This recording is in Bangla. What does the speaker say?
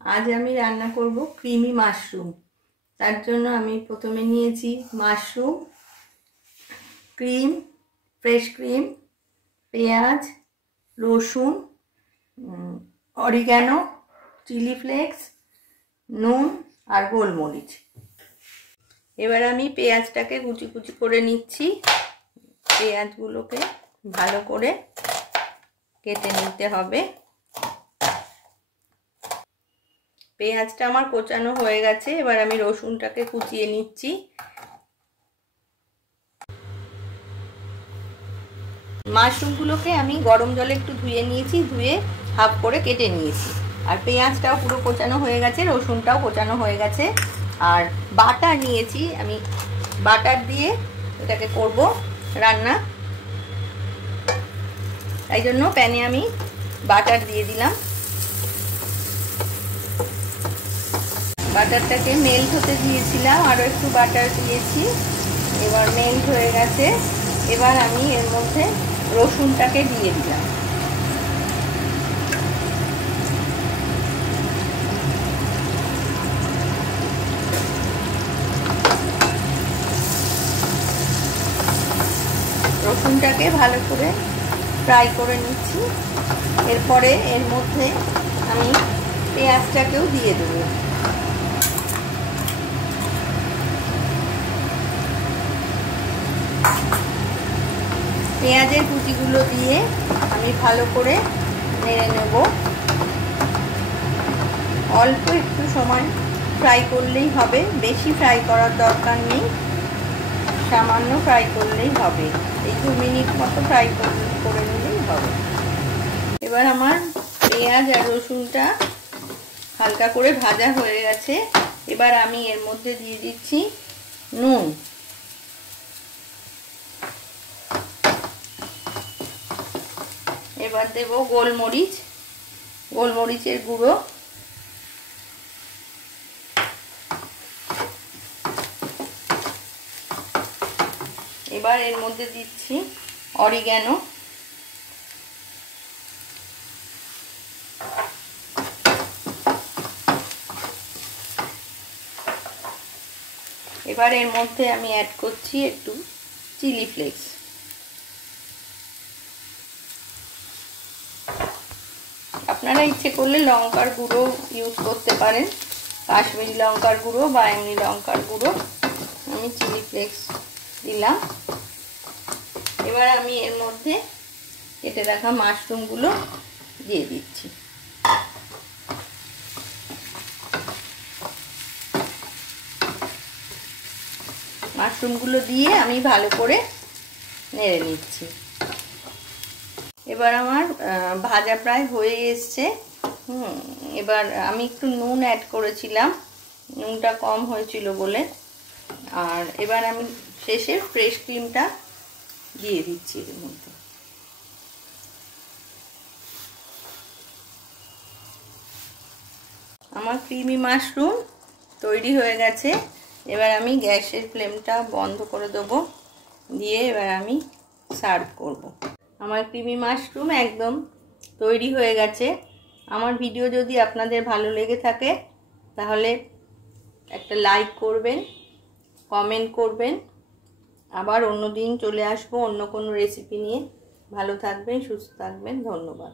आज আমি রান্না করব ক্রিমি মাশরুম। তার জন্য আমি প্রথমে নিয়েছি মাশরুম, ক্রিম, ফ্রেশ ক্রিম, পেঁয়াজ, রসুন, অরিগ্যানো, চিলি ফ্লেক্স, নুন আর গোলমরিচ। এবার আমি পেঁয়াজটাকে কুচি কুচি করে নিচ্ছি। পেঁয়াজগুলোকে ভালো করে কেটে নিতে হবে। পেঁয়াজটা আমার কোচানো হয়ে গেছে। এবার আমি রসুনটাকে কুচিয়ে নিচ্ছি। মাশরুমগুলোকে আমি গরম জলে একটু ধুয়ে নিয়েছি, ধুয়ে হাফ করে কেটে নিয়েছি। আর পেঁয়াজটাও পুরো কোচানো হয়ে গেছে, রসুনটাও কোচানো হয়ে গেছে। আর বাটার নিয়েছি আমি, বাটার দিয়ে এটাকে করব রান্না। তাই জন্য প্যানে আমি বাটার দিয়ে দিলাম। বাটারটাকে মেল্ট হতে দিয়েছিলাম, আরও একটু বাটার দিয়েছি। এবার মেল্ট হয়ে গেছে। এবার আমি এর মধ্যে রসুনটাকে দিয়ে দিলাম। রসুনটাকে ভালো করে ফ্রাই করে নিচ্ছি। এরপরে এর মধ্যে আমি পেঁয়াজটাকেও দিয়ে দেবো। পেঁয়াজের কুচিগুলো দিয়ে আমি ভালো করে নেড়ে নেব। অল্প একটু সময় ফ্রাই করলেই হবে, বেশি ফ্রাই করার দরকার নেই, সামান্য ফ্রাই করলেই হবে। এই 2 মিনিট মতো ফ্রাই করে নিলেই হবে। এবার আমার পেঁয়াজ আর রসুনটা হালকা করে ভাজা হয়ে গেছে। এবার আমি এর মধ্যে দিয়ে দিচ্ছি নুন, এবার দেব গোলমরিচ, গোলমরিচের গুঁড়ো, এবার এর মধ্যে দিচ্ছি অরিগ্যানো, এবার এর মধ্যে আমি অ্যাড করছি একটু চিলি ফ্লেক্স। আপনারা ইচ্ছে করলে লঙ্কার গুঁড়ো ইউজ করতে পারেন, কাশ্মীরি লঙ্কার গুঁড়ো বা এমনি লঙ্কার গুঁড়ো। আমি চিলি ফ্লেক্স দিলাম। এবার আমি এর মধ্যে কেটে রাখা মাশরুমগুলো দিয়ে দিচ্ছি। মাশরুমগুলো দিয়ে আমি ভালো করে নেড়ে নিচ্ছি। এবার আমার ভাজা প্রায় হয়ে এসছে। এবার আমি একটু নুন অ্যাড করেছিলাম, নুনটা কম হয়েছিল বলে। আর এবার আমি শেষে ফ্রেশ ক্রিমটা দিয়ে দিচ্ছি এর মধ্যে। আমার ক্রিমি মাশরুম তৈরি হয়ে গেছে। এবার আমি গ্যাসের ফ্লেমটা বন্ধ করে দেবো, দিয়ে এবার আমি সার্ভ করব। আমার ক্রিমি মাশরুম একদম তৈরি হয়ে গেছে। আমার ভিডিও যদি আপনাদের ভালো লেগে থাকে তাহলে একটা লাইক করবেন, কমেন্ট করবেন। আবার অন্য দিন চলে আসবো অন্য কোনো রেসিপি নিয়ে। ভালো থাকবেন, সুস্থ থাকবেন। ধন্যবাদ।